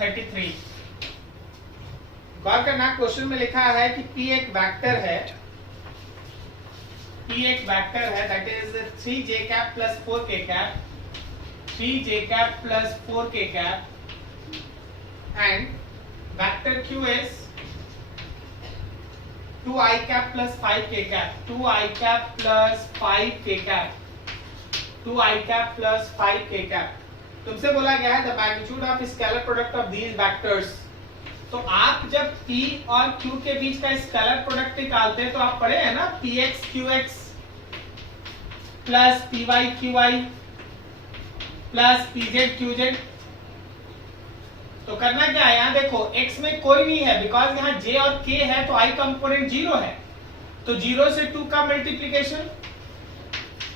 33। गौर करना, क्वेश्चन में लिखा है कि P एक वेक्टर है, P एक वेक्टर है, that is 3j cap plus 4k cap, 3j cap plus 4k cap, and vector Q is 2i cap plus 5k cap, 2i cap plus 5k cap, 2i cap plus 5k cap. तुमसे बोला गया है the magnitude of scalar product of these vectors. तो आप जब P और Q के बीच का स्केलर प्रोडक्ट निकालते हैं तो आप पढ़े हैं ना, Px Qx plus Py Qy plus Pz Qz। तो करना क्या है, यहाँ देखो x में कोई नहीं है बिकॉज यहाँ j और k है तो i कंपोनेंट 0 है, तो 0 से 2 का मल्टीप्लीकेशन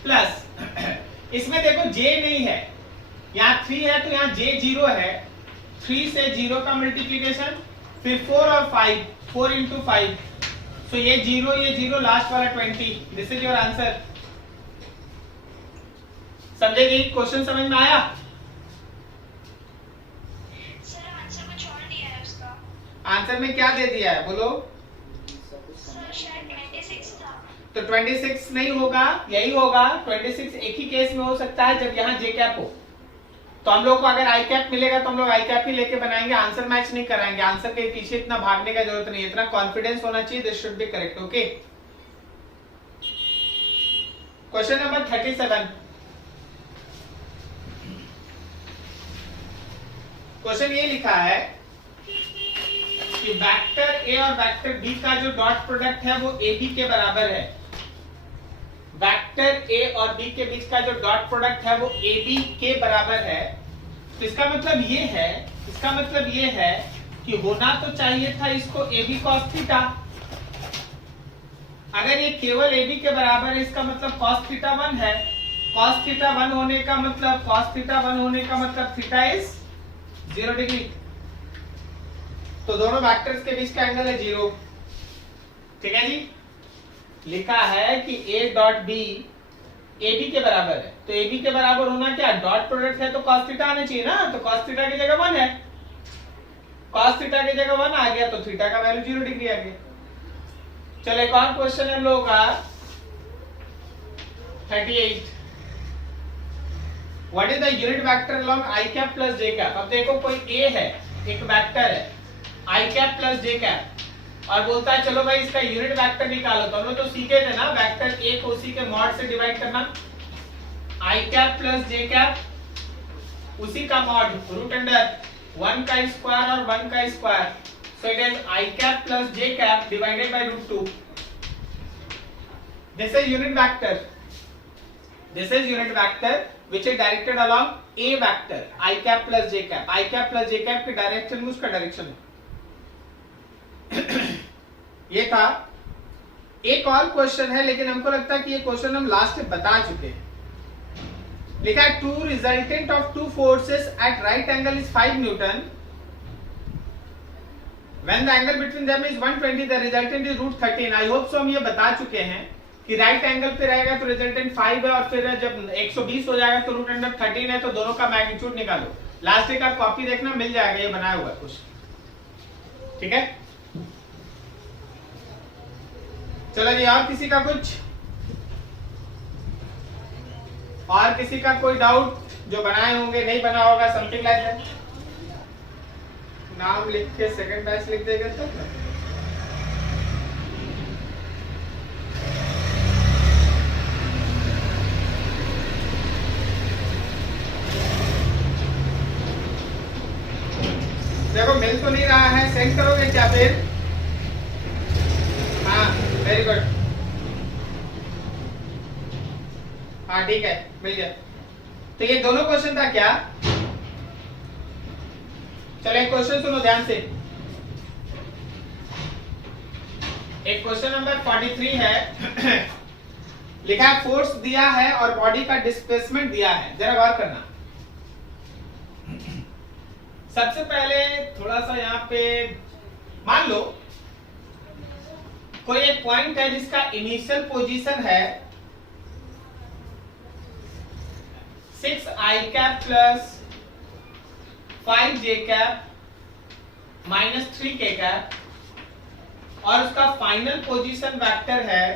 प्लस इसमें देखो j नहीं है, यहाँ 3 है तो यहाँ j 0 है, 3 से 0 का मल्टीप्लीकेशन, फिर 4 और 5, 4 इंटू 5, सो ये 0 ये 0, लास्ट वाला 20। This is your answer. समझेगी? क्वेश्चन समझ में आया? सर आंसर में छोड़ दिया है उसका। आंसर में क्या दे दिया है बोलो? सर शायद 26 था। तो 26 नहीं होगा, यही होगा। 26 एक ही केस में हो सकता है जब यहाँ जे कैप हो। तो हम लोग को अगर आई कैप मिलेगा तो हम लोग आई कैप ही लेके बनाएंगे, आंसर मैच नहीं कराएंगे। आंसर के पीछे इतना भागने का जरूरत नहीं है, इतना कॉन्फिडेंस होना चाहिए, this should be correct. Okay, question number 37। Question ये लिखा है कि वेक्टर ए और वेक्टर बी का जो डॉट प्रोडक्ट है वो ए बी के बराबर है। वेक्टर ए और बी के बीच का जो डॉट प्रोडक्ट है वो ए बी के बराबर है। तो इसका मतलब ये है, इसका मतलब ये है कि होना तो चाहिए था इसको ए बी कॉस थीटा। अगर ये केवल ए बी के बराबर है इसका मतलब कॉस थीटा 1 है। कॉस थीटा 1 होने का मतलब, कॉस थीटा 1 होने का मतलब थीटा इज 0 डिग्री। तो दोनों वेक्टर्स के बीच का एंगल है 0। ठीक है जी, लिखा है कि a dot B A B के बराबर है। तो ए बी के बराबर होना क्या, डॉट प्रोडक्ट है तो cos थीटा आना चाहिए ना। तो cos थीटा की जगह 1 है, cos थीटा की जगह 1 आ गया तो थीटा का वैल्यू 0 डिग्री आ गया। चलो एक और क्वेश्चन है हम लोगों का 38। What is the unit vector along i cap plus j cap. अब देखो कोई a है, एक वेक्टर है i cap plus j cap, और बोलता है चलो भाई इसका यूनिट वेक्टर निकालो। तो हम लोग तो सीखे थे ना वेक्टर ए को उसी के मॉड से डिवाइड करना, i cap plus j cap उसी का मॉड रूट अंडर 1 का स्क्वायर और 1 का square, so it is i cap plus j cap divided by root 2। This is unit vector, this is unit vector which is directed along a vector i cap plus j cap। i cap plus j cap की direction में उसका direction है। ये था। एक और question है लेकिन हमको लगता है कि ये क्वेश्चन हम लास्ट में बता चुके हैं। लिखा है two resultant of two forces at right angle is 5 newton when the angle between them is 120 the resultant is root 13। I hope so हम ये बता चुके हैं कि राइट एंगल पे रहेगा तो रिजल्टेंट 5 है, और फिर जब 120 हो जाएगा तो रूट अंडर 13 है, तो दोनों का मैग्नीट्यूड निकालो। लास्ट एक आप कॉपी देखना, मिल जाएगा, ये बनाया हुआ है कुछ। ठीक है, चलो जी, और किसी का कुछ, और किसी का कोई डाउट जो बनाए होंगे, नहीं बना होगा, समथिंग लाइक दैट। नाम लिख के सेकंड बैच लिख देगा तो देखो मिल तो नहीं रहा है, सेंड करोगे क्या फिर? हाँ वेरी गुड, हाँ ठीक है, मिल गया। तो ये दोनों क्वेश्चन था क्या? चलो एक क्वेश्चन सुनो ध्यान से। एक क्वेश्चन नंबर 43 है। लिखा है फोर्स दिया है और बॉडी का डिस्प्लेसमेंट दिया है। जरा गौर करना। सबसे पहले थोड़ा सा यहाँ पे मान लो कोई एक पॉइंट है जिसका इनिशियल पोजीशन है 6i cap plus 5j cap -3 के कैप और उसका फाइनल पोजीशन वेक्टर है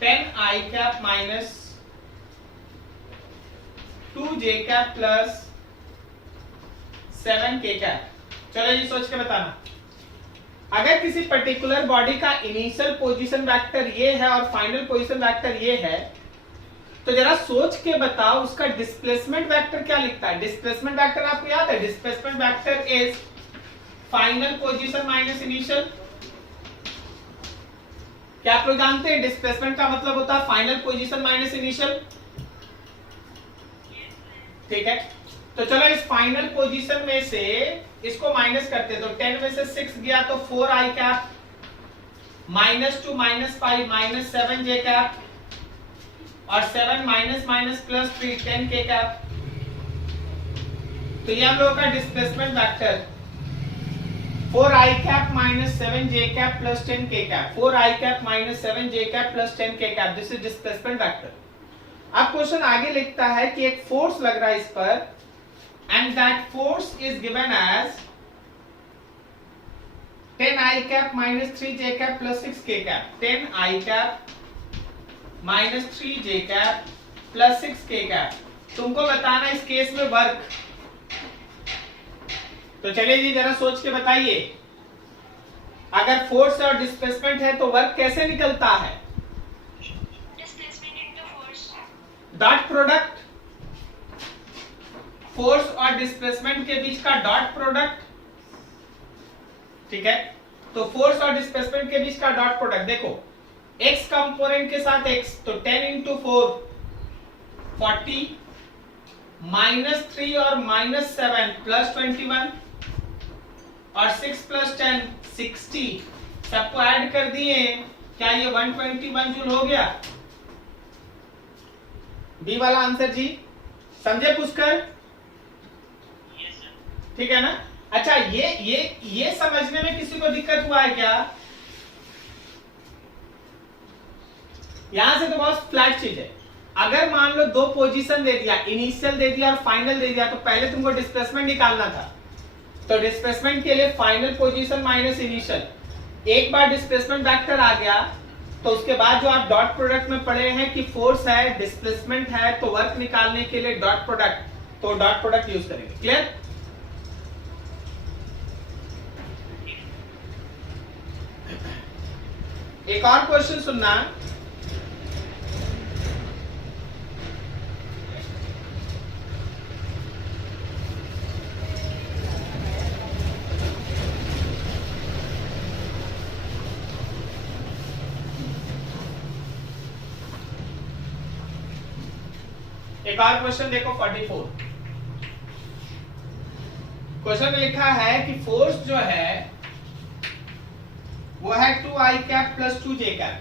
10 I cap minus 2 J cap plus 7 के कैप। चलो ये सोच के बताना, अगर किसी पर्टिकुलर बॉडी का इनिशियल पोजीशन वेक्टर ये है और फाइनल पोजीशन वेक्टर ये है, तो जरा सोच के बताओ उसका डिस्प्लेसमेंट वेक्टर क्या लिखता है। डिस्प्लेसमेंट वेक्टर आपको याद है, displacement vector is final position minus initial. क्या आप लोग जानते हैं डिस्प्लेसमेंट का मतलब होता है फाइनल पोजीशन माइनस इनिशियल। ठीक है, तो चलो इस फाइनल पोजीशन में से इसको माइनस करते हैं, तो 10 में से 6 गया तो 4 आई कैप माइनस 2 माइनस 5 माइनस 7 जे कैप और 7 माइनस माइनस प्लस 3 10 के कैप। तो ये हम लोगों का डिस्प्लेसमेंट वेक्टर 4 आई कैप माइनस 7 जे कैप प्लस 10 के कैप, 4 आई कैप माइनस 7 जे कैप प्लस 10 के cap, this is displacement vector. अब क्वेश्चन आगे लिखता है कि एक फोर्स लग रहा है इस पर and that force is given as 10 I cap minus 3 J cap plus 6 K cap, 10 I cap minus 3 J cap plus 6 K cap. तुमको बताना इस केस में वर्क। तो चलिए जी जरा सोच के बताइए, अगर फोर्स और डिस्प्लेसमेंट है तो वर्क कैसे निकलता है। Displacement into force. Dot product, force और डिस्प्लेसमेंट के बीच का डॉट प्रोडक्ट। ठीक है, तो फोर्स और डिस्प्लेसमेंट के बीच का डॉट प्रोडक्ट देखो, x कंपोनेंट के साथ x, तो 10 इंटू 4 40 माइनस 3 और माइनस 7 प्लस 21 और 6 प्लस 10 60, सबको ऐड कर दिए, क्या ये 121 जूल हो गया। बी वाला आंसर जी, समझे पुष्कर। ठीक है ना। अच्छा ये समझने में किसी को दिक्कत हुआ है क्या। यहां से तो बहुत फ्लैट चीज है, अगर मान लो दो पोजीशन दे दिया, इनिशियल दे दिया और फाइनल दे दिया, तो पहले तुमको डिस्प्लेसमेंट निकालना था। तो डिस्प्लेसमेंट के लिए फाइनल पोजीशन माइनस इनिशियल, एक बार डिस्प्लेसमेंट वेक्टर आ गया तो उसके बाद जो आप डॉट प्रोडक्ट में पढ़े हैं कि फोर्स है डिस्प्लेसमेंट है, तो वर्क निकालने के लिए डॉट प्रोडक्ट, तो डॉट प्रोडक्ट यूज करेंगे। क्लियर। एक और क्वेश्चन सुनना, एक और क्वेश्चन देखो 44। क्वेश्चन में लिखा है कि फोर्स जो है वो है 2 आई कैप प्लस 2 जे कैप,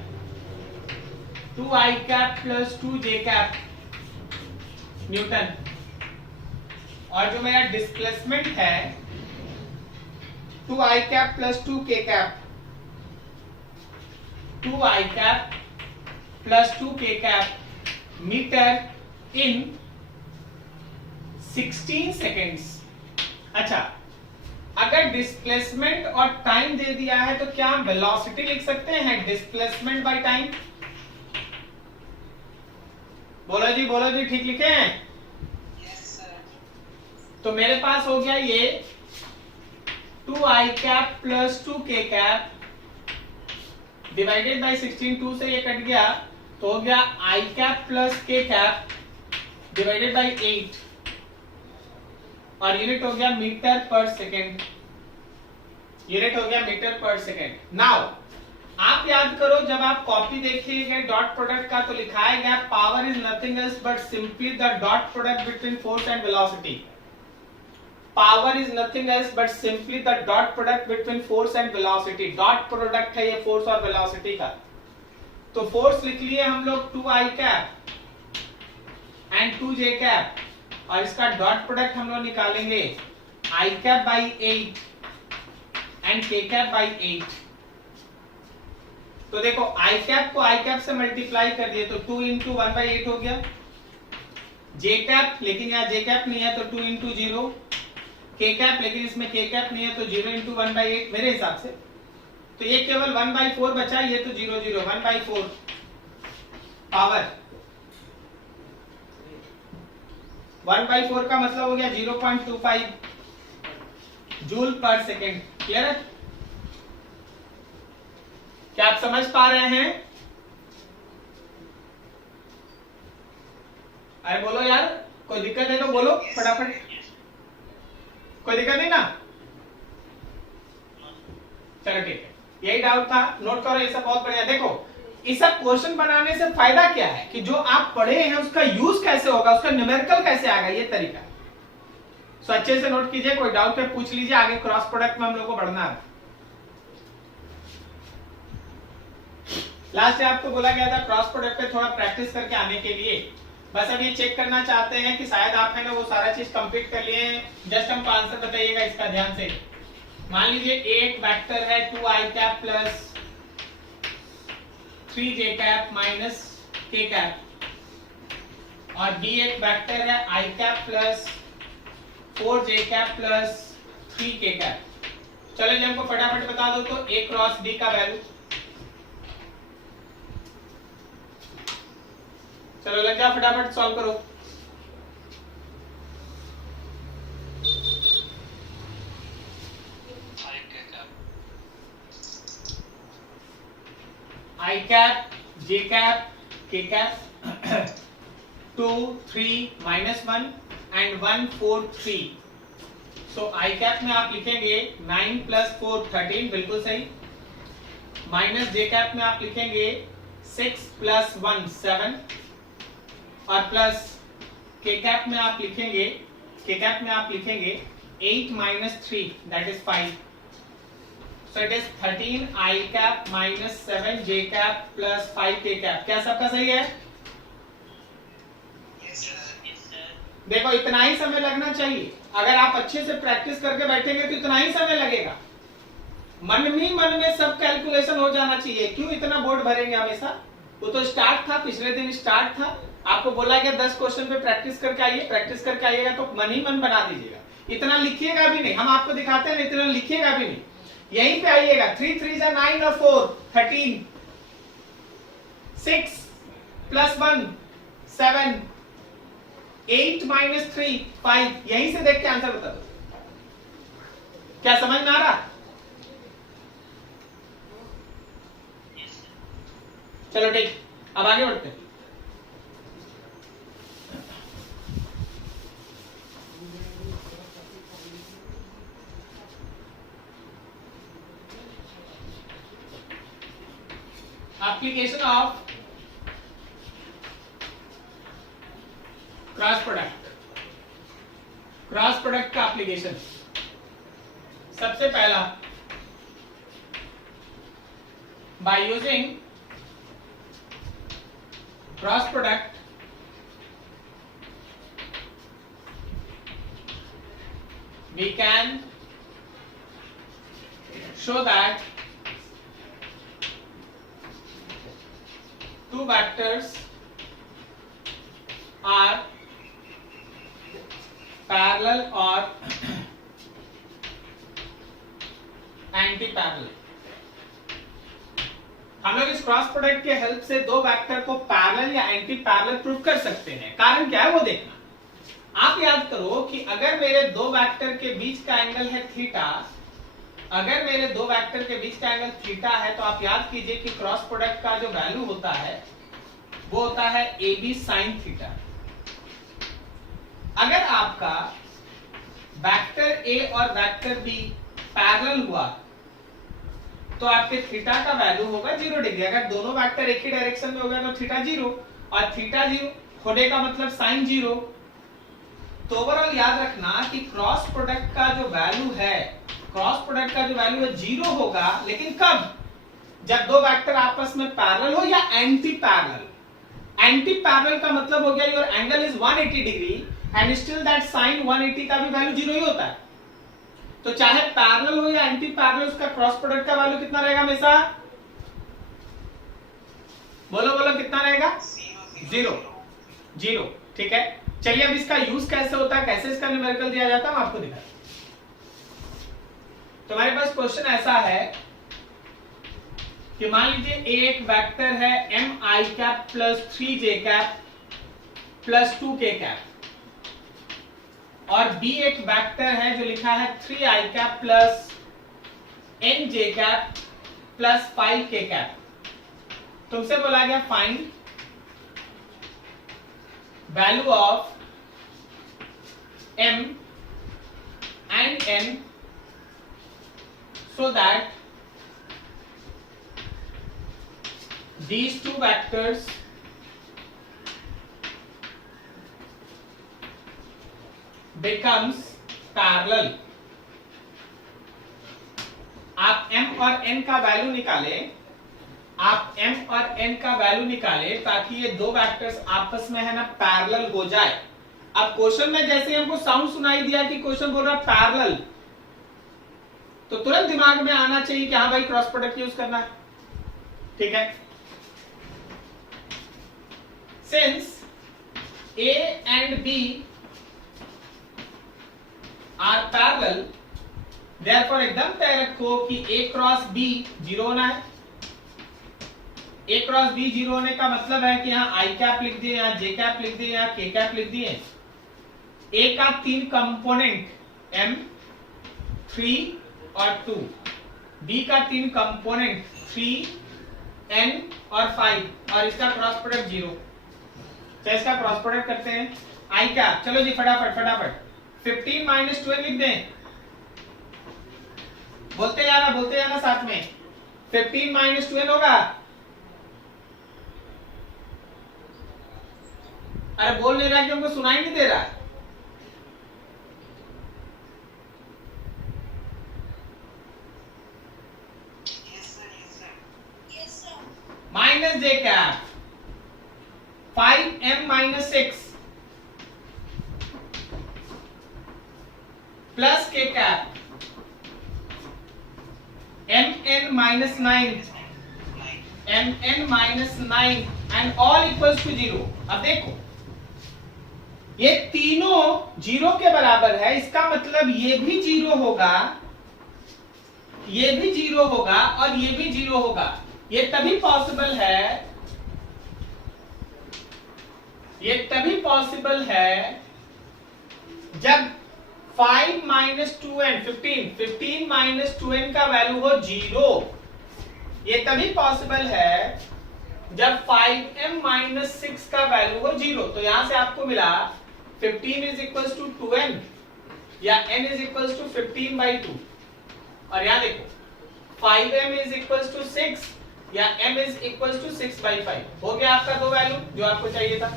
2 आई कैप प्लस 2 जे कैप न्यूटन, और जो मेरा डिस्प्लेसमेंट है 2 आई कैप प्लस 2 के कैप, 2 आई कैप प्लस 2 के कैप मीटर इन 16 सेकेंड्स। अच्छा, अगर डिस्प्लेसमेंट और टाइम दे दिया है तो क्या हम वेलोसिटी लिख सकते हैं, डिस्प्लेसमेंट बाय टाइम। बोलो जी ठीक लिखे हैं। Yes sir. तो मेरे पास हो गया ये 2 आई कैप प्लस 2 के कैप डिवाइडेड बाय 16, 2 से ये कट गया तो हो गया आई cap plus K cap divided bye 8 और यूनिट हो गया मीटर पर सेकेंड, यूनिट हो गया मीटर पर सेकेंड। नाउ आप याद करो, जब आप कॉपी देखिएगा डॉट प्रोडक्ट का तो लिखाया गया power is nothing else but simply the dot product between force and velocity. Power is nothing else but simply the dot product between force and velocity. Dot product है ये force और velocity का। तो force लिख लिए हम लोग 2 आई cap and 2 J cap, और इसका डॉट प्रोडक्ट हम लोग निकालेंगे आई कैप बाई 8 एंड के कैप बाई 8। तो देखो आई कैप को आई कैप से मल्टीप्लाई कर दिए तो 2 इंटू 1/8 हो गया। जे कैप, लेकिन यहाँ जे कैप नहीं है तो 2 इंटू 0 के कैप, लेकिन इसमें के कैप नहीं है तो 0 इंटू 1/8 मेरे हिसाब से, तो ये केवल 1/4 बचा, ये तो 0 0 1/4 पावर 1/4 का मतलब हो गया 0.25 जूल पर सेकेंड। क्लियर है? क्या आप समझ पा रहे हैं? अरे बोलो यार, कोई दिक्कत है तो बोलो फटाफट, कोई दिक्कत नहीं ना? चलो ठीक है, यही डाउट था, नोट करो, ये सब बहुत बढ़िया। देखो इस सब क्वेश्चन बनाने से फायदा क्या है कि जो आप पढ़े हैं उसका यूज कैसे होगा, उसका न्यूमेरिकल कैसे आएगा, ये तरीका। सो अच्छे से नोट कीजिए, कोई डाउट है पूछ लीजिए, आगे क्रॉस प्रोडक्ट में हम लोग को बढ़ना है। लास्ट आपको बोला गया था क्रॉस प्रोडक्ट पे थोड़ा प्रैक्टिस करके आने के लिए, बस अब ये चेक करना चाहते हैं कि शायद आप है ना वो सारा चीज कंप्लीट कर लिए हैं। जस्ट हमको आंसर बताइएगा इसका ध्यान से। मान लीजिए एक वेक्टर है 2i cap plus 3j cap minus k cap, और b एक वेक्टर है i cap plus 4j cap plus 3k cap. चलो जी हमको फटाफट बता दो तो a क्रॉस d का वैल्यू। चलो लग जाओ फटाफट सॉल्व करो। I cap, J cap, K cap, 2, 3, -1 and 1, 4, 3। So I cap में आप लिखेंगे 9 + 4 13, बिल्कुल सही। माइनस J cap में आप लिखेंगे 6 + 1 7, और प्लस K cap में आप लिखेंगे 8 - 3 that is 5। So it is 13 I cap minus 7 J cap plus 5 K cap। क्या सबका सही है? Yes, sir. देखो इतना ही समय लगना चाहिए, अगर आप अच्छे से प्रैक्टिस करके बैठेंगे तो इतना ही समय लगेगा। मन में सब कैलकुलेशन हो जाना चाहिए। क्यों इतना बोर्ड भरेंगे हमेशा? वो तो स्टार्ट था, पिछले दिन स्टार्ट था, आपको बोला गया 10 क्वेश्चन पे प्रैक्टिस करके आइए, प्रैक्टिस करके आइएगा तो मन ही मन बना दीजिएगा। इतना लिखिएगा भी नहीं, हम आपको दिखाते हैं इतना लिखिएगा भी नहीं, यहीं पे आइएगा। 3 3 9 और 4 13, 6 + 1 7, 8 - 3 5, यहीं से देख के आंसर बता दो। क्या समझ में आ रहा? चलो ठीक, अब आगे बढ़ते हैं। Application of cross product. Cross product का एप्लीकेशन सबसे पहला, by using cross product we can show that two vectors are parallel or anti-parallel। हम लोग इस क्रॉस प्रोडक्ट के हेल्प से दो वेक्टर को पैरेलल या एंटी पैरेलल प्रूव कर सकते हैं। कारण क्या है वो देखना। आप याद करो कि अगर मेरे दो वेक्टर के बीच का एंगल है थीटा, अगर मेरे दो वेक्टर के बीच का एंगल थीटा है तो आप याद कीजिए कि क्रॉस प्रोडक्ट का जो वैल्यू होता है वो होता है AB sin थीटा। अगर आपका वेक्टर A और वेक्टर B पैरेलल हुआ तो आपके थीटा का वैल्यू होगा 0 डिग्री। अगर दोनों वेक्टर एक ही डायरेक्शन में हो गया तो थीटा 0, और थीटा 0 होने का मतलब साइन 0। तो ओवरऑल याद रखना कि क्रॉस प्रोडक्ट का जो वैल्यू है, क्रॉस प्रोडक्ट का जो वैल्यू है 0 होगा, लेकिन कब? जब दो वेक्टर आपस में पैरेलल हो या एंटी पैरेलल। एंटी पैरेलल का मतलब हो गया your angle is 180 degree and still that sine 180 का भी वैल्यू 0 ही होता है। तो चाहे पैरेलल हो या एंटी पैरेलल, उसका क्रॉस प्रोडक्ट का वैल्यू कितना रहेगा हमेशा? बोलो बोलो कितना रहेगा? 0। ठीक है, चलिए अब इसका यूज कैसे होता है, कैसे इसका न्यूमेरिकल दिया जाता है, मैं आपको दिखाता हूं। तो हमारे पास क्वेश्चन ऐसा है कि मान लीजिए ए एक वेक्टर है एम आई cap plus 3 J cap plus 2 के कैप, और बी एक वेक्टर है जो लिखा है 3 I cap plus n j cap प्लस 5 के कैप। तुमसे बोला गया find value of m and n so that these two vectors becomes parallel। आप m और n का वैल्यू निकाले, आप m और n का वैल्यू निकाले ताकि ये दो वेक्टर्स आपस में है ना पैरेलल हो जाए। अब क्वेश्चन में जैसे हमको साउंड सुनाई दिया कि क्वेश्चन बोल रहा है पैरेलल, तो तुरंत दिमाग में आना चाहिए कि हाँ भाई क्रॉस प्रोडक्ट यूज करना है। ठीक है, since A and B are parallel, therefore एकदम तय रखो कि A क्रॉस B जीरो होना है। A क्रॉस B जीरो होने का मतलब है कि यहाँ I कैप लिख दिए, यहाँ J कैप लिख दिए, यहाँ K कैप लिख दिए। A का 3 कंपोनेंट M, 3 और 2, B का 3 कंपोनेंट 3, N और 5, और इसका क्रॉस प्रोडक्ट 0। तो इसका क्रॉस प्रोडक्ट करते हैं I कैप। चलो जी फटाफट फटाफट 15 माइनस 12 लिख दें, बोलते जाना साथ में। 15 माइनस 12 होगा, अरे बोल नहीं रहा कि हमको सुनाई नहीं दे रहा। Minus J cap 5m minus 6 plus K cap mn minus 9 and all equals to 0। अब देखो ये तीनों जीरो के बराबर है, इसका मतलब ये भी जीरो होगा, ये भी जीरो होगा और ये भी जीरो होगा। ये तभी पॉसिबल है, ये तभी पॉसिबल है जब 5 माइनस 2n 15 माइनस 2n का वैल्यू हो 0। ये तभी पॉसिबल है जब 5m माइनस 6 का वैल्यू हो 0। तो यहां से आपको मिला 15 इज इक्वल्स टू 2n या n is equals to 15 by 2, और यहां देखो 5m इज इक्वल्स टू 6 या m is equals to 6 by 5। हो गया आपका दो वैल्यू जो आपको चाहिए था।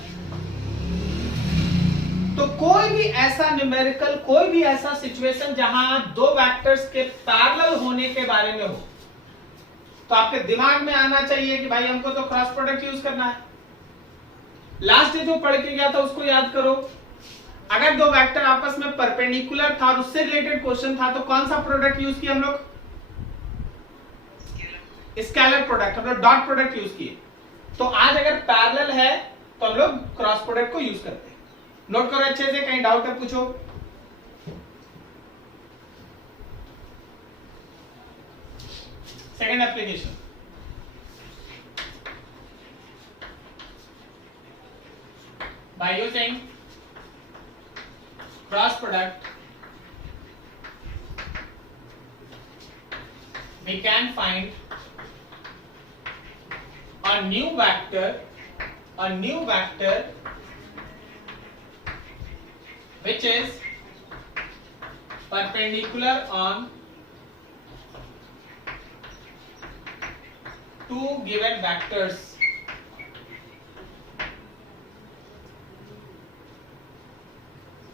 तो कोई भी ऐसा न्यूमेरिकल, कोई भी ऐसा सिचुएशन जहां दो वेक्टर्स के पैरेलल होने के बारे में हो, तो आपके दिमाग में आना चाहिए कि भाई हमको तो क्रॉस प्रोडक्ट यूज करना है। लास्ट जो पढ़ के गया था उसको याद करो। अगर दो वेक्टर आपस में परपेंडिकुलर था और उससे रिलेटेड क्वेश्चन था तो कौन सा प्रोडक्ट यूज किया हम लोग? स्केलर प्रोडक्ट, हम लोग डॉट प्रोडक्ट यूज किए। तो आज अगर पैरेलल है तो हम लोग क्रॉस प्रोडक्ट को यूज करते हैं। नोट करो अच्छे से, कहीं डाउट है पूछो। Second application, by using cross product we can find a new vector which is perpendicular on two given vectors।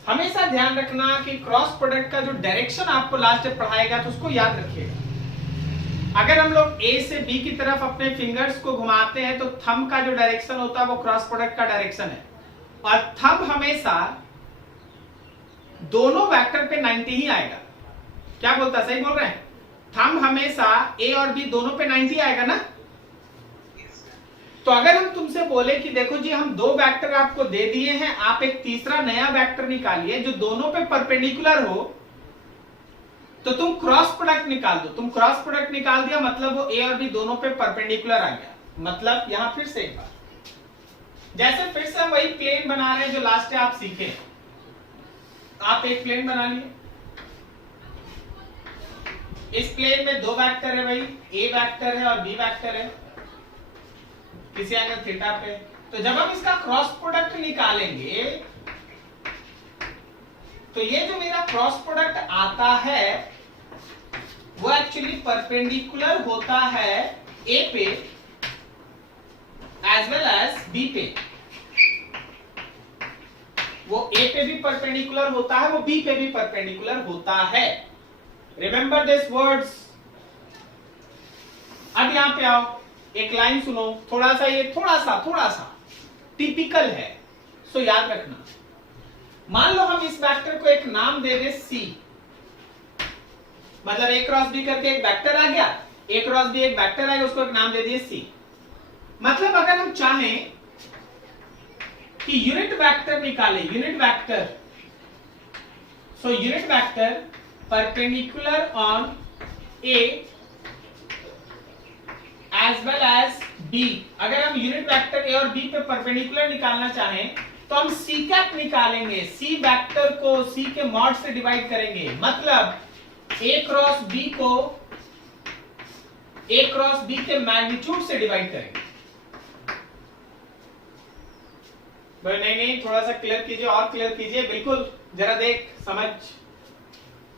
हमेशा ध्यान रखना कि क्रॉस प्रोडक्ट का जो डायरेक्शन आपको लास्ट में पढ़ाएगा तो उसको याद रखिएगा। अगर हम लोग A से B की तरफ अपने फिंगर्स को घुमाते हैं तो थंब का जो डायरेक्शन होता है वो क्रॉस प्रोडक्ट का डायरेक्शन है, और थंब हमेशा दोनों वेक्टर पे 90 ही आएगा। क्या बोलता है, सही बोल रहे हैं? थंब हमेशा A और B दोनों पे 90 आएगा ना। तो अगर हम तुमसे बोले कि देखो जी हम दो वेक्टर आपको दे दिए हैं, आप एक तीसरा नया वेक्टर निकालिए जो दोनों पे परपेंडिकुलर हो, तो तुम क्रॉस प्रोडक्ट निकाल दो। तुम क्रॉस प्रोडक्ट निकाल दिया मतलब वो ए और बी दोनों पे परपेंडिकुलर आ गया। मतलब यहां फिर से एक बार, जैसे फिर से हम वही प्लेन बना रहे हैं जो लास्ट टाइम आप सीखे। आप एक प्लेन बना लिए, इस प्लेन में दो वेक्टर है भाई, ए वेक्टर है और बी वेक्टर है किसी एंगल थीटा पे। तो जब हम इसका क्रॉस प्रोडक्ट निकालेंगे तो ये जो मेरा क्रॉस प्रोडक्ट आता है वो एक्चुअली परपेंडिकुलर होता है ए पे एज वेल एज बी पे। वो ए पे भी परपेंडिकुलर होता है, वो बी पे भी परपेंडिकुलर होता है। Remember this words. अब यहां पे आओ, एक लाइन सुनो, थोड़ा सा ये थोड़ा सा टिपिकल है, सो याद रखना। मान लो हम इस वेक्टर को एक नाम दे दे सी, मतलब ए क्रॉस बी करके एक वेक्टर आ गया, ए क्रॉस बी एक वेक्टर आ गया, उसको एक नाम दे दिए सी। मतलब अगर हम चाहें कि यूनिट वेक्टर निकाले, unit vector, so unit vector perpendicular on A as well as B. अगर हम यूनिट वेक्टर ए और बी पे परपेंडिकुलर निकालना चाहें तो हम सी कैप निकालेंगे, सी वेक्टर को सी के मॉड से डिवाइड करेंगे। मतलब ए क्रॉस बी को ए क्रॉस बी के मैग्नीट्यूड से डिवाइड करेंगे। नहीं, थोड़ा सा क्लियर कीजिए और क्लियर कीजिए, बिल्कुल जरा देख समझ।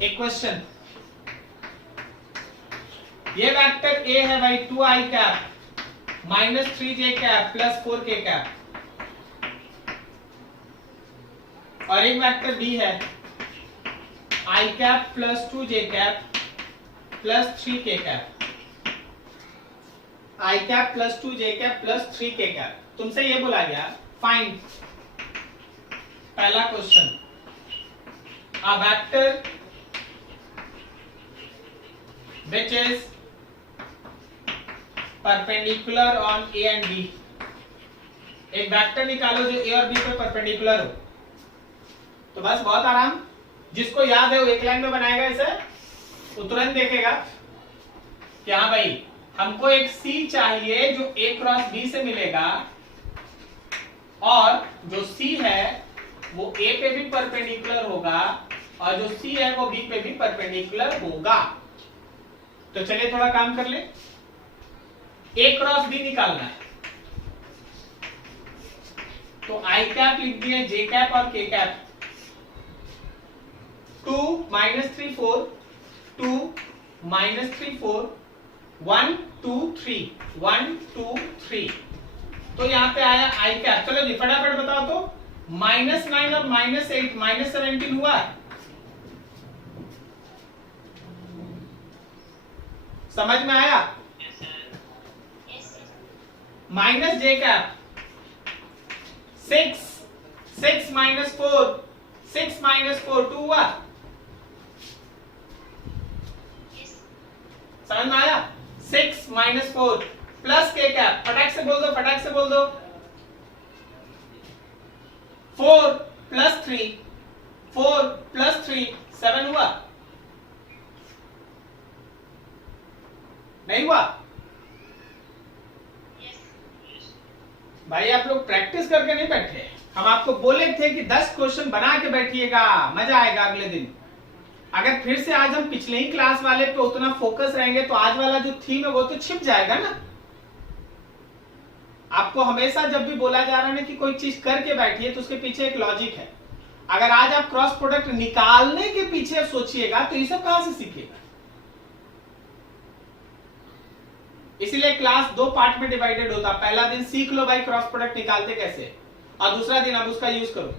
एक क्वेश्चन, ये वेक्टर ए है भाई 2i cap minus 3j cap plus 4k cap, और एक वेक्टर बी है i cap plus 2j cap plus 3k cap, i cap plus 2j cap plus 3k cap. तुमसे ये बोला गया फाइंड, पहला question, a vector which is perpendicular on A and B। एक vector निकालो जो A और B पे परपेंडिकुलर हो। तो बस बहुत आराम, जिसको याद है वो एक लाइन में बनाएगा इसे, तो तुरंत देखेगा कि हाँ भाई हमको एक C चाहिए जो A क्रॉस B से मिलेगा, और जो C है वो A पे भी परपेंडिकुलर होगा, और जो C है वो B पे भी परपेंडिकुलर होगा। तो चलिए थोड़ा काम कर ले, ए क्रॉस बी निकालना है। तो आई कैप लिख दिए, जे कैप और के कैप। 2 minus 3 4, 2 minus 3 4, 1 2 3, 1 2 3। तो यहां पे आया आई कैप। चलो जी फटाफट बताओ तो, -9 और -8 -17 हुआ। समझ में आया? Minus J cap 6 minus 4, 6 minus 4 2 हुआ। समझ में आया? 6 माइनस 4 प्लस के कैप, फटाक से बोल दो, फटाक से बोल दो। 4 प्लस 3, 4 प्लस 3 7 हुआ, नहीं हुआ? भाई आप लोग प्रैक्टिस करके नहीं बैठे, हम आपको बोले थे कि 10 क्वेश्चन बना के बैठिएगा, मजा आएगा अगले दिन। अगर फिर से आज हम पिछले ही क्लास वाले पे उतना फोकस रहेंगे तो आज वाला जो थीम है वो तो छिप जाएगा ना। आपको हमेशा जब भी बोला जा रहा है ना कि कोई चीज करके बैठिए तो उसके पीछे एक लॉजिक है। अगर आज आप क्रॉस प्रोडक्ट निकालने के पीछे सोचिएगा तो ये सब कहां से सीखेगा। इसीलिए क्लास 2 पार्ट में डिवाइडेड होता। पहला दिन सीख लो भाई क्रॉस प्रोडक्ट निकालते कैसे, और दूसरा दिन अब उसका यूज करो।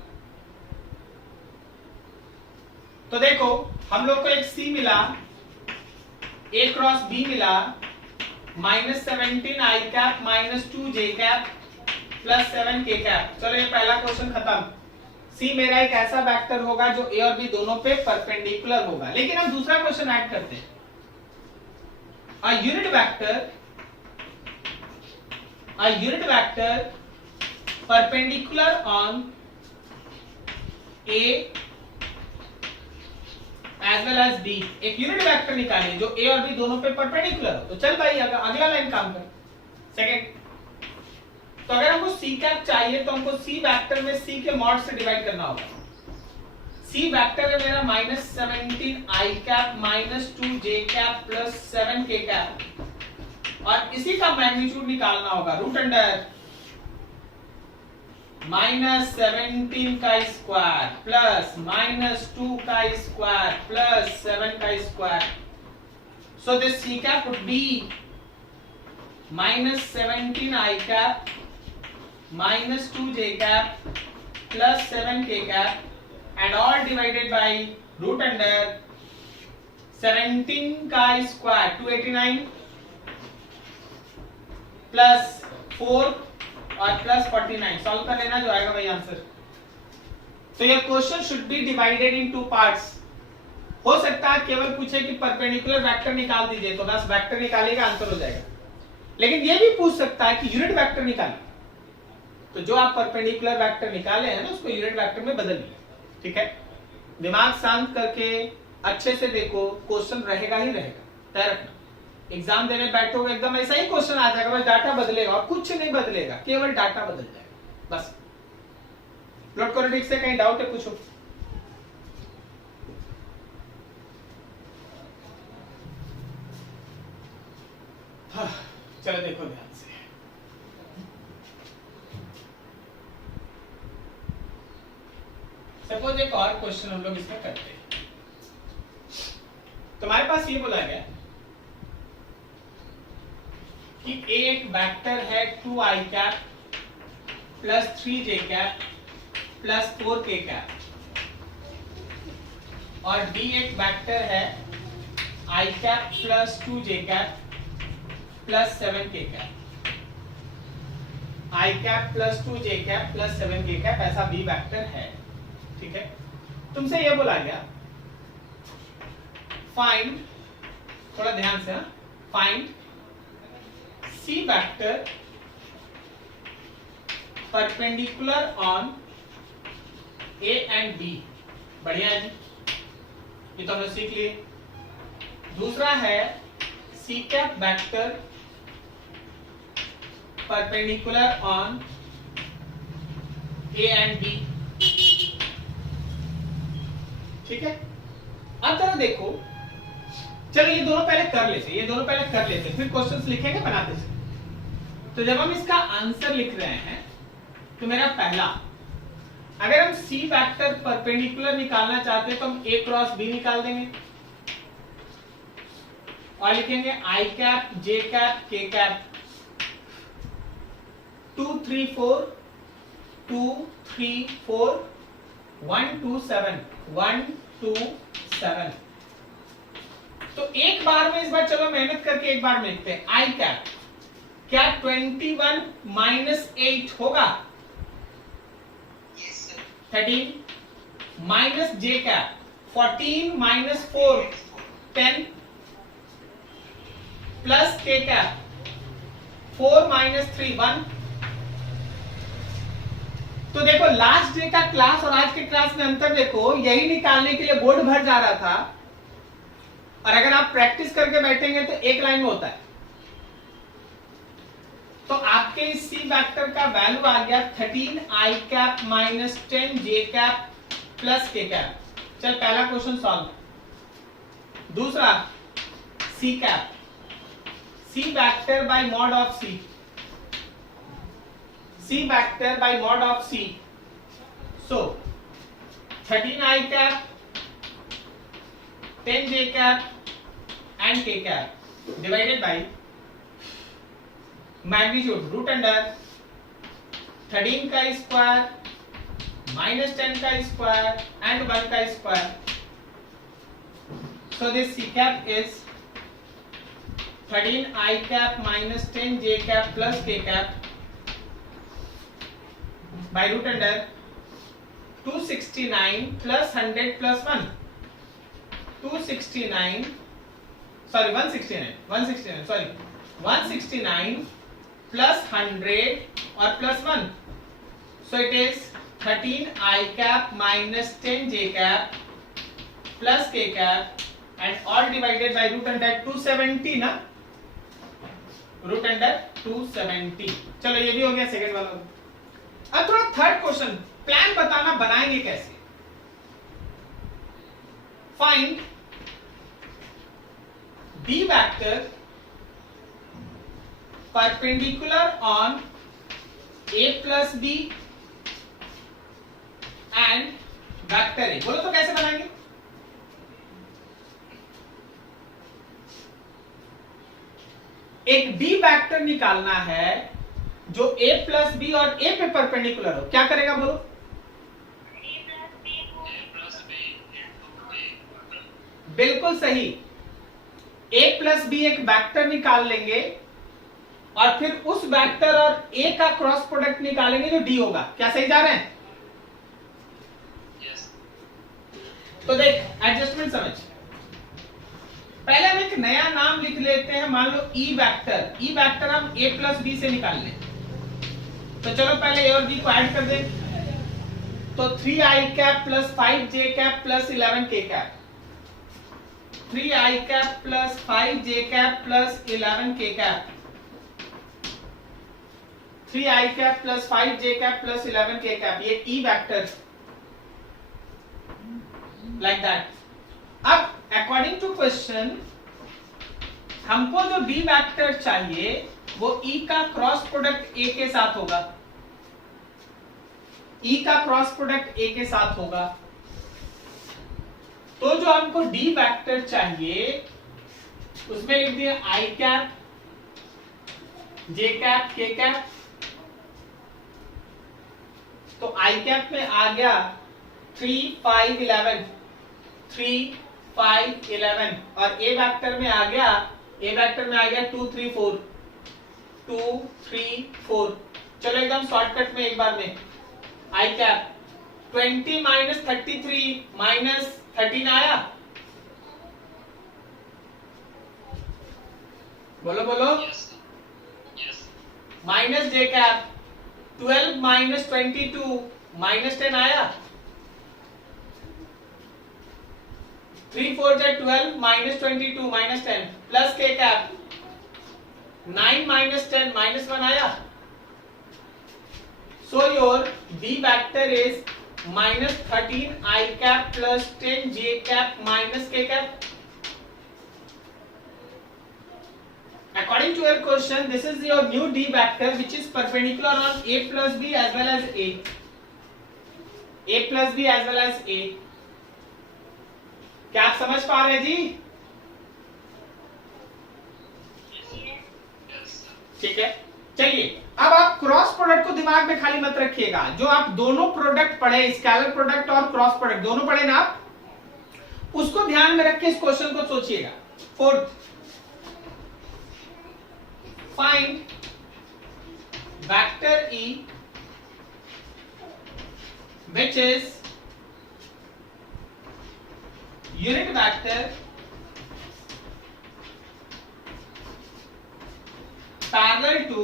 तो देखो हम लोग को एक C मिला, A क्रॉस B मिला, -17 i cap -2 j cap plus 7 k cap. चलो ये पहला क्वेश्चन खत्म। C मेरा एक ऐसा वेक्टर होगा जो A और B दोनों पे परपेंडिकुलर होगा। लेकिन हम दूसरा क्वेश्चन ऐड करते हैं, a unit vector perpendicular on A as well as B एक यूनिट वेक्टर निकालिए जो ए और बी दोनों पे परपेंडिकुलर हो। तो चल भाई अगला लाइन काम कर। सेकंड, तो अगर हमको सी कैप चाहिए तो हमको सी वेक्टर में सी के मॉड से डिवाइड करना होगा। सी वेक्टर है मेरा -17 I cap -2 J cap plus 7 के कैप, और इसी का मैग्नीट्यूड निकालना होगा रूट अंडर -17 का स्क्वायर प्लस -2 का स्क्वायर प्लस 7 का square. So this C cap would be -17 I cap -2 j cap plus 7 k cap and all divided by root under 17 का स्क्वायर 289 प्लस 4 और प्लस 49। सॉल्व कर लेना जो आएगा वही आंसर। तो ये question should be divided in two parts. हो सकता है केवल पूछे कि परपेंडिकुलर वेक्टर निकाल दीजिए, तो बस वेक्टर निकालिएगा आंसर हो जाएगा। लेकिन ये भी पूछ सकता है कि यूनिट वेक्टर निकालिए, तो जो आप परपेंडिकुलर वेक्टर निकाले हैं ना उसको यूनिट वेक्टर में बदल लिया। ठीक है, दिमाग शांत करके अच्छे से देखो, क्वेश्चन रहेगा ही रहेगा, तय रखना। एग्जाम देने बैठोगे एकदम ऐसा ही क्वेश्चन आ जाएगा, बस डाटा बदलेगा और कुछ नहीं बदलेगा, केवल डाटा बदल जाएगा बस। प्लॉट करो ठीक से, कहीं डाउट है पूछो। चलो देखो ध्यान से, सपोज एक और क्वेश्चन हम लोग इसमें करते हैं। तुम्हारे पास ये बोला गया कि ए एक वेक्टर है 2 आई cap plus 3 J cap plus 4 के कैप, और बी एक वेक्टर है आई कैप प्लस 2 जे कैप प्लस 7 के कैप। आई कैप प्लस 2 जे कैप प्लस 7 के कैप, ऐसा बी वेक्टर है। ठीक है, तुमसे ये बोला गया फाइंड, थोड़ा ध्यान से, find C vector perpendicular on A and B. बढ़िया है जी, ये तो हमने सीख लिए। दूसरा है C cap vector perpendicular on A and B. ठीक है, अब जरा देखो, चलो ये दोनों पहले कर लेते, फिर क्वेश्चंस लिखेंगे बनाते से। तो जब हम इसका आंसर लिख रहे हैं तो मेरा पहला, अगर हम सी वेक्टर परपेंडिकुलर निकालना चाहते हैं तो हम ए क्रॉस बी निकाल देंगे और लिखेंगे आई कैप जे कैप के कैप 2 3 4 2 3 4 1 2 7 1 2 7। तो एक बार में, इस बार चलो मेहनत करके एक बार में लिखते हैं। आई कैप क्या 21 माइनस 8 होगा? 13 minus J cap 14 minus 4 10 plus K cap 4 minus 3 1। तो देखो लास्ट डे का क्लास और आज के क्लास में अंतर देखो, यही निकालने के लिए बोर्ड भर जा रहा था, और अगर आप प्रैक्टिस करके बैठेंगे तो एक लाइन में होता है। तो आपके इस सी वेक्टर का वैल्यू आ गया 13 I cap minus 10 J cap plus K cap. चल पहला क्वेश्चन सॉल्व। दूसरा C cap, C vector by mod of C, C vector by mod of C. So 13 I cap, 10 J cap and K cap divided by magnitude root under 13 का square minus 10 का square and 1 का square. So this C cap is 13 I cap minus 10 J cap plus K cap by root under 269 plus 100 plus 1. 169 plus 100 or plus 1. So it is 13 I cap minus 10 J cap plus K cap and all divided by root under 270 ना, root under 270। चलो ये भी हो गया second वाला। अब थोड़ा third question, plan बताना बनाएंगे कैसे। Find B vector perpendicular on A plus B and vector A। बोलो तो कैसे बनाएंगे? एक B वेक्टर निकालना है जो A प्लस B और A पे परपेंडिकुलर हो। क्या करेगा बोलो? बिल्कुल सही। A प्लस बी एक वेक्टर निकाल लेंगे और फिर उस वेक्टर और A का क्रॉस प्रोडक्ट निकालेंगे जो D होगा। क्या सही जा रहे हैं? Yes. तो देख एडजस्टमेंट समझ। पहले हम एक नया नाम लिख लेते हैं, मान लो E वेक्टर। E वेक्टर हम A प्लस बी से निकाल लें। तो चलो पहले A और B को ऐड कर दें। तो 3i cap plus 5j cap plus 11k cap, 3i cap plus 5j cap plus 11k cap, 3i cap plus 5j cap plus 11k cap, ये E वेक्टर लाइक दैट। अब according to question हमको जो B vector चाहिए वो E का cross product A के साथ होगा, E का क्रॉस प्रोडक्ट A के साथ होगा। तो जो हमको D वेक्टर चाहिए उसमें लिख दिया I cap, J cap, K cap. तो I कैप में आ गया 3, 5, 11, 3, 5, 11 और A वेक्टर में आ गया, A वेक्टर में आ गया 2, 3, 4, 2, 3, 4। चलो एकदम शॉर्टकट में एक बार में I कैप 20 माइनस 33 माइनस 13 आया। बोलो बोलो। Yes. Yes. Minus J cap 12 minus 22 minus 10 आया। 3, 4 जा 12 minus 22 minus 10 plus K cap 9 minus 10 minus 1 आया। So your B vector is minus 13 I cap plus 10 J cap minus K cap. According to your question, this is your new D vector which is perpendicular on A plus B as well as A. A plus B as well as A. क्या आप समझ पा रहे हैं जी? Yes. ठीक है, चलिए अब आप क्रॉस प्रोडक्ट को दिमाग में खाली मत रखिएगा। जो आप दोनों प्रोडक्ट पढ़े, स्केलर प्रोडक्ट और क्रॉस प्रोडक्ट दोनों पढ़े ना आप, उसको ध्यान में रख के इस क्वेश्चन को सोचिएगा। Fourth, find vector E which is unit vector parallel to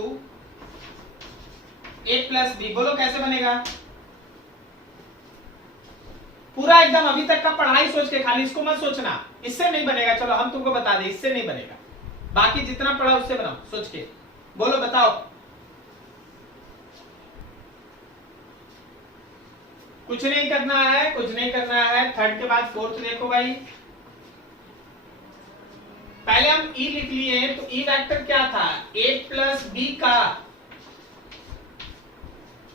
A plus B. बोलो कैसे बनेगा? पूरा एकदम अभी तक का पढ़ाई सोच के, खाली इसको मत सोचना, इससे नहीं बनेगा। चलो हम तुमको बता दें, इससे नहीं बनेगा। बाकी जितना पढ़ा उससे बनाओ सोच के। बोलो बताओ। कुछ नहीं करना है, कुछ नहीं करना है। थर्ड के बाद फोर्थ देखो भाई। पहले हम E लिख लिए, तो E वेक्टर क्या था? A प्लस बी का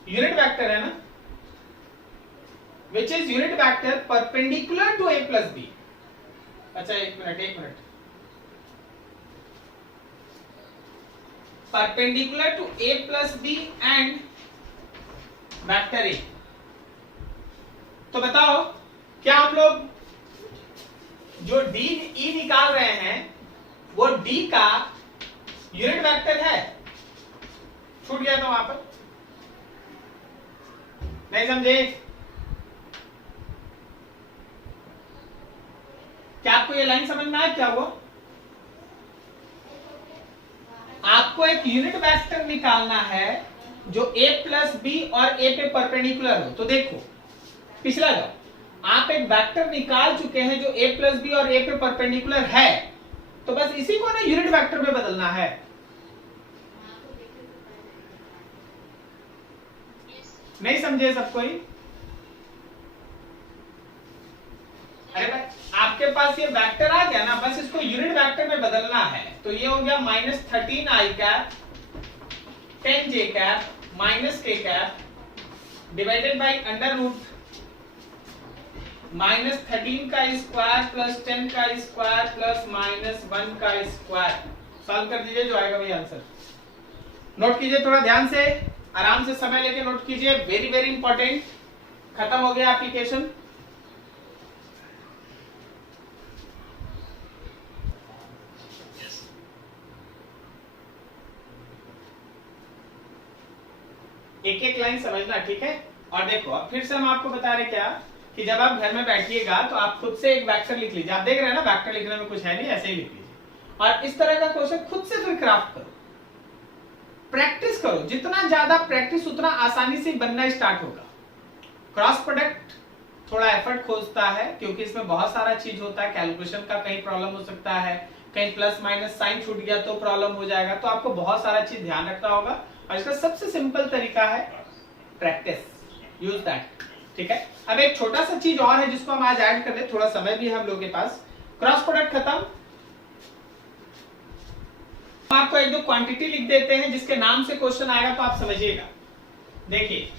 यूनिट वेक्टर है ना, which is unit vector perpendicular to A plus B. अच्छा एक minute, perpendicular to A plus B and vector A। तो बताओ क्या हम लोग जो D E निकाल रहे हैं वो D का यूनिट वेक्टर है? छूट गया था वहां पर, नहीं समझे? क्या आपको ये लाइन समझ में आया क्या हुआ? आपको एक यूनिट वेक्टर निकालना है जो A प्लस बी और A पे परपेंडिकुलर हो। तो देखो पिछला जाओ, आप एक वेक्टर निकाल चुके हैं जो a प्लस बी और a पे परपेंडिकुलर है, तो बस इसी को ना यूनिट वेक्टर में बदलना है। नहीं समझे सब कोई? अरे भाई आपके पास ये वेक्टर आ गया ना, बस इसको यूनिट वेक्टर में बदलना है। तो ये हो गया -13i cap 10j cap -k cap divided by under root -13 का स्क्वायर प्लस 10 का स्क्वायर प्लस -1 का स्क्वायर। सॉल्व कर दीजिए, जो आएगा वही आंसर। नोट कीजिए थोड़ा ध्यान से, आराम से समय लेके नोट कीजिए, वेरी वेरी इंपॉर्टेंट। खत्म हो गया एप्लीकेशन। एक एक लाइन समझना, ठीक है? और देखो अब फिर से हम आपको बता रहे क्या कि जब आप घर में बैठिएगा तो आप खुद से एक वेक्टर लिख लीजिए। आप देख रहे हैं ना वेक्टर लिखने में कुछ है नहीं, ऐसे ही लिख लीजिए और इस तरह का क्वेश्चन खुद से फिर क्राफ्ट करो, प्रैक्टिस करो। जितना ज्यादा प्रैक्टिस उतना आसानी से बनना स्टार्ट होगा। क्रॉस प्रोडक्ट थोड़ा एफर्ट खोजता है क्योंकि इसमें बहुत सारा चीज होता है, कैलकुलेशन का कहीं प्रॉब्लम हो सकता है, कहीं प्लस माइनस साइन छूट गया तो प्रॉब्लम हो जाएगा, तो आपको बहुत सारा चीज ध्यान रखना होगा। और इसका सबसे सिंपल तरीका है प्रैक्टिस, यूज दैट, ठीक है? अब एक छोटा सा चीज और है जिसको हम आज ऐड कर ले, थोड़ा समय भी है हम लोग के पास। क्रॉस प्रोडक्ट खत्म, हम आपको एक दो क्वांटिटी लिख देते हैं जिसके नाम से क्वेश्चन आएगा तो आप समझिएगा। देखिए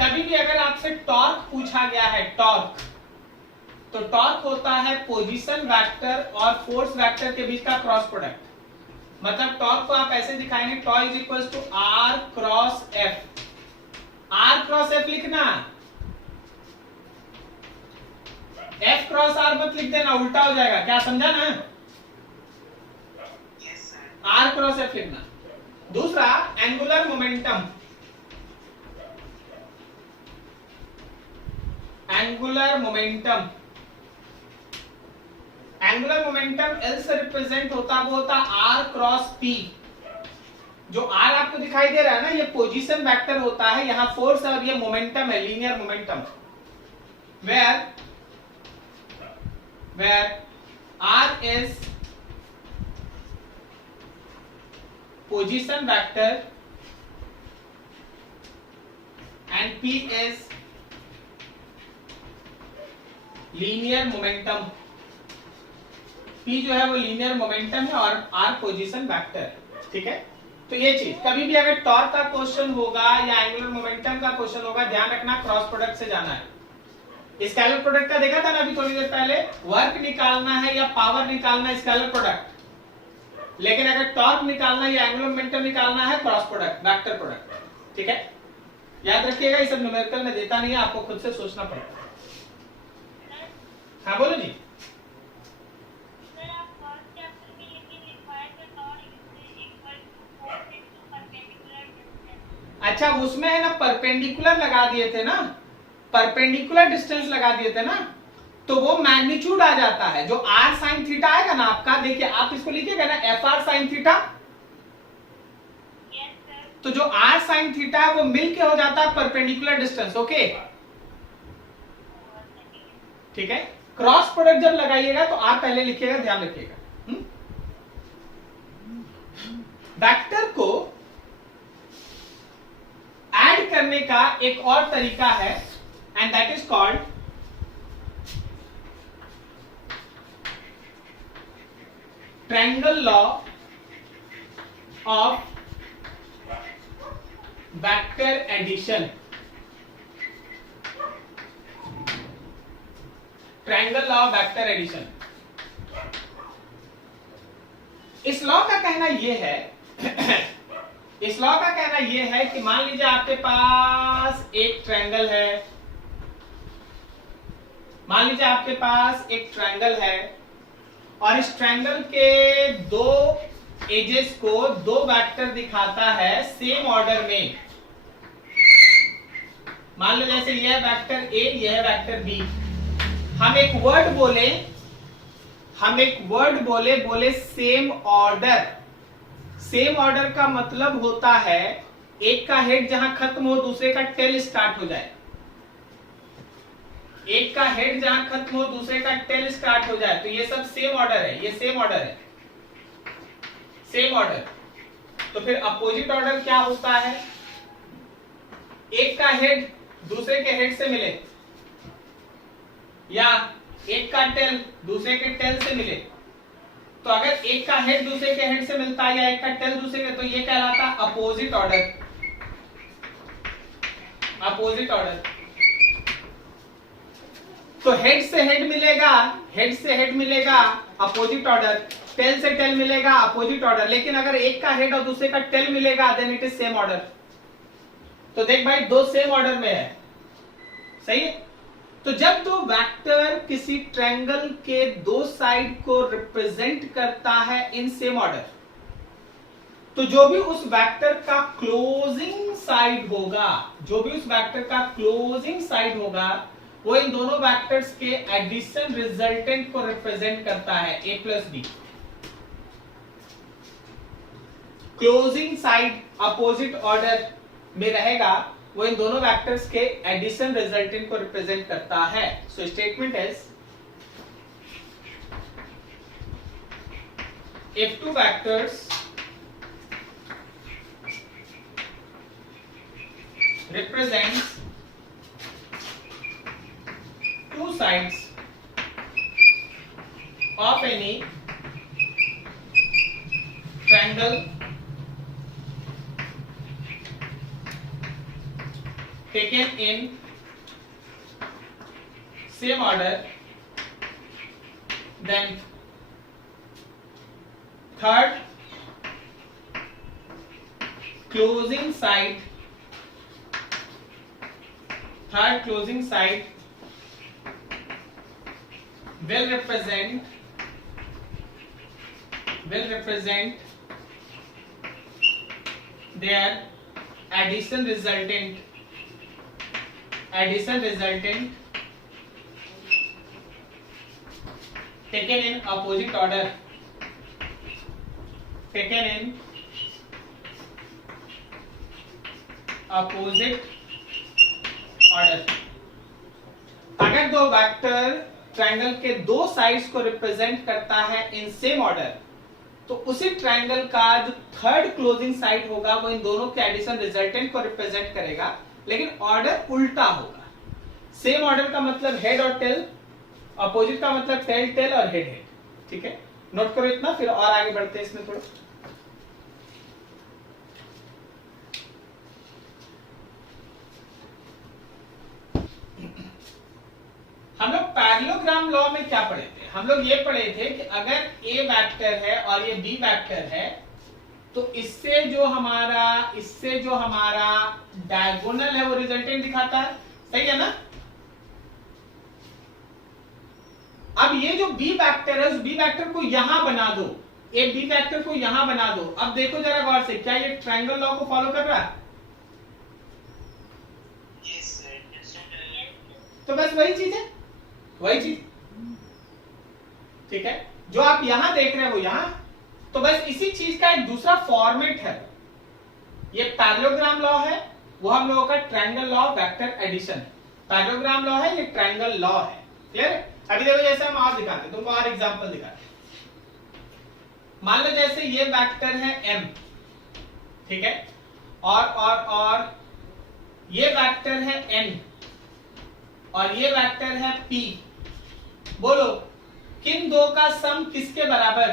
कभी भी अगर आपसे टॉर्क पूछा गया है, टॉर्क, तो टॉर्क होता है पोजीशन वेक्टर और फोर्स वेक्टर के बीच का क्रॉस प्रोडक्ट। मतलब टॉर्क को आप ऐसे दिखाएंगे, tau is equal to R cross F. R cross F लिखना, एफ क्रॉस आर मत लिख देना, उल्टा हो जाएगा। क्या समझा ना? आर क्रॉस एफ लिखना। दूसरा angular momentum, angular momentum, angular momentum L से रिप्रेजेंट होता वो होता आर क्रॉस पी। जो आर आपको दिखाई दे रहा है ना, ये पोजीशन वेक्टर होता है, यहां फोर्स और ये मोमेंटम है, linear momentum. Where R is position vector and P is linear momentum. P जो है वो लीनियर मोमेंटम है और R पोजीशन वेक्टर, ठीक है? तो ये चीज कभी भी अगर टॉर्क का क्वेश्चन होगा या एंगुलर मोमेंटम का क्वेश्चन होगा, ध्यान रखना क्रॉस प्रोडक्ट से जाना है। स्केलर प्रोडक्ट का देखा था ना अभी थोड़ी देर पहले, वर्क निकालना है या पावर निकालना है स्केलर प्रोडक्ट, लेकिन अगर टॉर्क निकालना है या एंगुलर मोमेंटम निकालना है क्रॉस प्रोडक्ट, वेक्टर प्रोडक्ट, ठीक है? याद रखिएगा, ये सब न्यूमेरिकल में देता नहीं है, आपको खुद से सोचना पड़ेगा। हाँ बोलो जी। अच्छा उसमें है ना परपेंडिकुलर लगा दिए थे ना, परपेंडिकुलर डिस्टेंस लगा दिए थे ना, तो वो मैग्नीट्यूड आ जाता है। जो r sin थीटा आएगा ना आपका, देखिए आप इसको लिखिएगा ना fr sin थीटा, तो जो r sin थीटा है वो मिलके हो जाता है परपेंडिकुलर डिस्टेंस, ओके? ठीक है? क्रॉस प्रोडक्ट जब लगाइएगा तो r पहले लिखिएगा, ध्यान रखिएगा। वेक्टर को ऐड करने का एक और तरीका है and that is called triangle law of vector addition. Triangle law of vector addition, इस लॉ का कहना यह है इस लॉ का कहना यह है कि मान लीजिए आपके पास एक ट्रायंगल है, मान लीजिए आपके पास एक ट्रायंगल है और इस ट्रायंगल के दो एजेस को दो वेक्टर दिखाता है सेम ऑर्डर में। मान लो जैसे यह वेक्टर ए, यह वेक्टर बी। हम एक वर्ड बोले सेम ऑर्डर। सेम ऑर्डर का मतलब होता है एक का हेड जहां खत्म हो दूसरे का टेल स्टार्ट हो जाए। एक का हेड जहां खत्म हो दूसरे का टेल स्टार्ट हो जाए, तो ये सब सेम ऑर्डर है, ये सेम ऑर्डर है, सेम ऑर्डर। तो फिर अपोजिट ऑर्डर क्या होता है, एक का हेड दूसरे के हेड से मिले या एक का टेल दूसरे के टेल से मिले। तो अगर एक का हेड दूसरे के हेड से मिलता है या एक का टेल दूसरे के, तो ये कहलाता अपोजिट ऑर्डर, अपोजिट ऑर्डर। तो हेड से हेड मिलेगा, हेड से हेड मिलेगा अपोजिट ऑर्डर, टेल से टेल मिलेगा अपोजिट ऑर्डर। लेकिन अगर एक का हेड और दूसरे का टेल मिलेगा then it is same order. तो देख भाई दो सेम ऑर्डर में है, सही है। तो जब दो वेक्टर किसी ट्रायंगल के दो साइड को रिप्रेजेंट करता है इन सेम ऑर्डर, तो जो भी उस वेक्टर का क्लोजिंग साइड होगा, जो भी उस वेक्टर का क्लोजिंग साइड होगा, वो इन दोनों वेक्टर्स के एडिशन रिजल्टेंट को रिप्रेजेंट करता है, a plus B. Closing side opposite order में रहेगा, वो इन दोनों वेक्टर्स के एडिशन रिजल्टेंट को रिप्रेजेंट करता है। So statement is if two vectors represents two sides of any triangle taken in same order, then third closing side will represent their addition resultant taken in opposite order, अगर दो vector triangle के दो sides को represent करता है इन same order, तो उसी triangle का जो थर्ड क्लोजिंग साइड होगा वो इन दोनों के एडिशन रिजल्टेंट को रिप्रेजेंट करेगा, लेकिन ऑर्डर उल्टा होगा। सेम ऑर्डर का मतलब हेड और टेल, अपोजिट का मतलब टेल टेल और हेड हेड। ठीक है, नोट करो इतना, फिर और आगे बढ़ते हैं इसमें थोड़ा। हम लोग पैरेललोग्राम लॉ में क्या पढ़े थे, हम लोग ये पढ़े थे कि अगर ए वेक्टर है और ये बी वेक्टर है, तो इससे जो हमारा डायगोनल है वो रिजल्टेंट दिखाता है, सही है ना। अब ये जो बी वेक्टर है उस बी वेक्टर को यहां बना दो, ए बी वेक्टर को यहां बना दो। अब देखो जरा गौर से, क्या ये ट्रायंगल लॉ को फॉलो कर रहा है? तो बस वही चीज है, वही चीज, ठीक है। जो आप यहां देख रहे हो यहां, तो बस इसी चीज का एक दूसरा फॉर्मेट है। ये पैरेललोग्राम लॉ है, वो हम लोगों का ट्रायंगल लॉ वेक्टर एडिशन है। पैरेललोग्राम लॉ है, ये ट्रायंगल लॉ है। क्लियर है? अभी देखो जैसे हम और दिखाते हैं, तुमको और एग्जांपल दिखाते हैं। मान लो जैसे ये वेक्टर है m, ठीक है, और ये वेक्टर है n और ये वेक्टर है p। बोलो किन दो का सम किसके बराबर?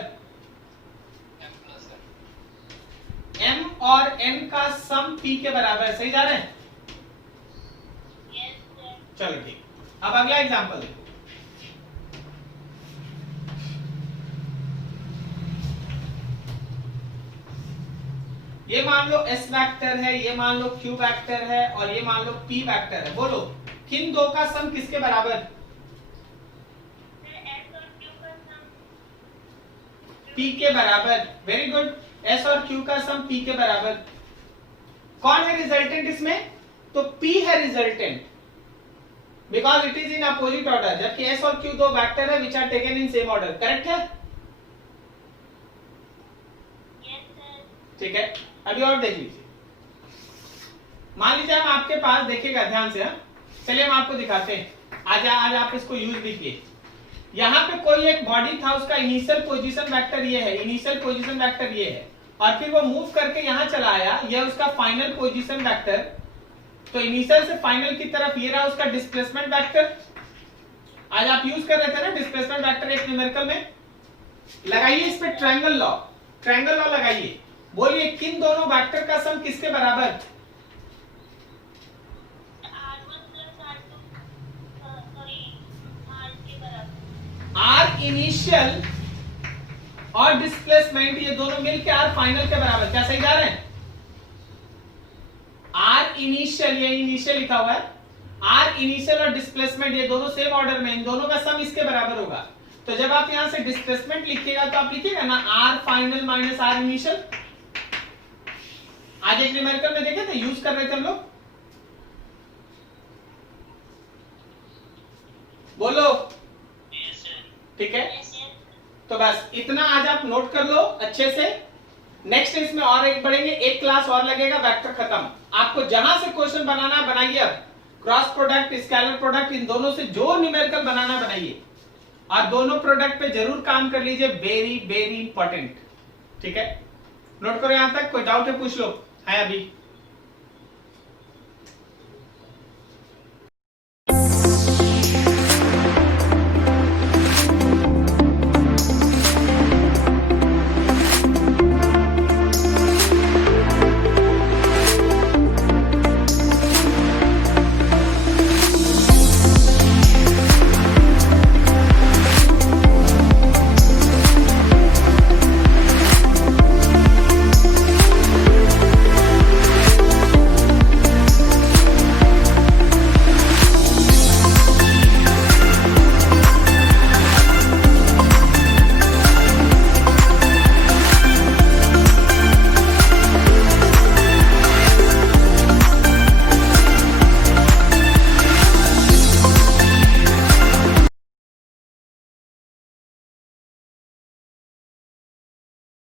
m और n का सम p के बराबर। सही जा रहे हैं? चलो ठीक। अब अगला एग्जांपल देखो। ये मान लो s वेक्टर है, ये मान लो q वेक्टर है और ये मान लो p वेक्टर है। बोलो किन दो का सम किसके बराबर? p के बराबर। वेरी गुड, s और q का सम p के बराबर। कौन है रिजल्टेंट इसमें? तो p है resultant, because it is in opposite order, जबकि s और q दो वेक्टर है which are taken in same order. Correct है? ठीक है, अभी और देख लीजिए। मान लीजिए हम आपके पास, देखिएगा ध्यान से, चलिए हम आपको दिखाते हैं। आज आप इसको यूज भी किए। यहाँ पे कोई एक बॉडी था, उसका इनिशियल पोजीशन वेक्टर ये है, इनिशियल पोजीशन वेक्टर ये है, और फिर वो मूव करके यहाँ चला आया, ये उसका फाइनल पोजीशन वेक्टर। तो इनिशियल से फाइनल की तरफ ये रहा उसका डिस्प्लेसमेंट वेक्टर। आज आप यूज कर रहे थे ना डिस्प्लेसमेंट वेक्टर एक न्यूमेरिकल में। लगाइए इस पे ट्रायंगल लॉ, ट्रायंगल लॉ लगाइए। बोलिए किन दोनों वेक्टर का सम किसके बराबर? आर इनिशियल और डिस्प्लेसमेंट ये दोनों मिलकर आर फाइनल के बराबर। क्या सही जा रहे हैं? आर इनिशियल, ये इनिशियल लिखा हुआ है, आर इनिशियल और डिस्प्लेसमेंट ये दोनों सेम ऑर्डर में, इन दोनों का सम इसके बराबर होगा। तो जब आप यहां से डिस्प्लेसमेंट लिखिएगा तो आप लिखिएगा ना R final minus R initial. आज एक न्यूमेरिकल में देखे थे, यूज कर रहे थे हम लोग। बोलो ठीक है। तो बस इतना आज आप नोट कर लो अच्छे से। नेक्स्ट इसमें और एक बढ़ेंगे, एक क्लास और लगेगा, वेक्टर खत्म। आपको जहां से क्वेश्चन बनाना बनाइए। अब क्रॉस प्रोडक्ट, स्केलर प्रोडक्ट, इन दोनों से जो न्यूमेरिकल बनाना बनाइए, और दोनों प्रोडक्ट पे जरूर काम कर लीजिए, वेरी वेरी इंपॉर्टेंट। ठीक है, नोट करो यहां तक। कोई डाउट है पूछ लो। है अभी